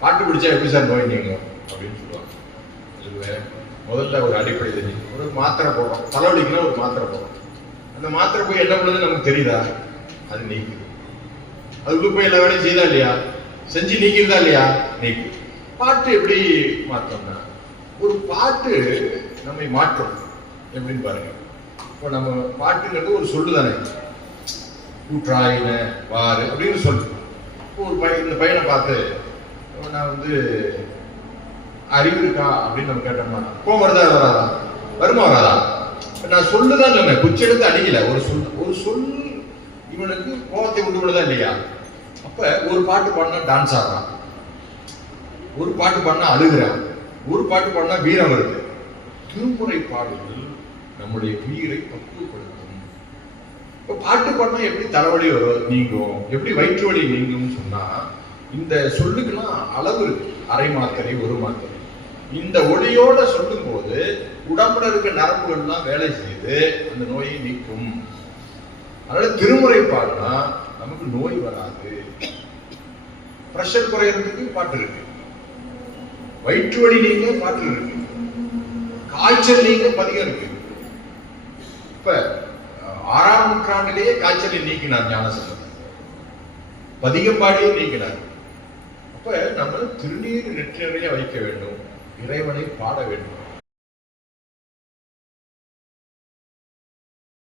பாட்டு பிடிச்சா எப்படி சார் நோய் நீங்கும்? அப்படின்னு சொல்லுவாங்க. சொல்லுவேன் முதல்ல ஒரு அடிப்படை தெரியும் ஒரு மாத்திரை போடுறோம். தலைவலிக்குன்னா ஒரு மாத்திரை போடுறோம். அந்த மாத்திரை போய் என்ன பண்ணுது நமக்கு தெரியுதா? அது நீக்குது. அதுக்கு போய் எல்லா வேலையும் செய்தா இல்லையா? செஞ்சு நீக்கிறதா இல்லையா? நீக்கு பாட்டு எப்படி மாற்றோம்னா ஒரு பாட்டு நம்மை மாற்றும் எப்படின்னு பாருங்க. இப்போ நம்ம பாட்டுங்கிறது ஒரு சொல்லு தானே. கூற்றாயின வாரு அப்படின்னு சொல்லு. ஒரு பையன் இந்த பையனை பார்த்து நான் வந்து அறிவு இருக்கா? அப்படின்னு நம்ம கேட்டோம்னா கோவம் வருதா வராதா? வருமா வராதா? நான் சொல்லுதான் சொன்னேன் குச்செடுத்து அடிக்கல. ஒரு சொல் ஒரு சொல் இவனுக்கு கோவத்தை உண்டு விடுதா இல்லையா? அப்ப ஒரு பாட்டு பாடினா டான்ஸ் ஆடுறான். ஒரு பாட்டு பாடினா அழுகிறான். ஒரு பாட்டு பாடினா வீரம் வருது. திருமுறை பாடல்கள் நம்முடைய உயிரை பக்குவப்படுத்தும். இப்ப பாட்டு பாடினா எப்படி தலைவலி வரும் நீங்கும்? எப்படி வயிற்று வலி நீங்கும்னு சொன்னா இந்த சொல்லுக்கெல்லாம் அளவு இருக்கு. அரை மாத்திரை ஒரு மாத்திரை இந்த ஒளியோட சொல்லும் போது உடம்புல இருக்க நரம்புகள்லாம் வேலை செய்து அந்த நோயை நீக்கும். அதனால திருமுறை பாடுனா நமக்கு நோய் வராது. பிரஷர் குறையறதுக்கு பாட்டு இருக்கு. வயிற்று வலி நீங்க பாட்டு இருக்கு. காய்ச்சல் நீங்க பதிகம் இருக்கு. இப்ப ஆறாம் நூற்றாண்டிலேயே காய்ச்சலை நீக்கினார் ஞானசம்பந்தர் பதிகம் பாடியே நீக்கினார். அப்ப நம்ம திருநீர் நெற்றியறைய வைக்க வேண்டும். இறைவனை பாட வேண்டும்.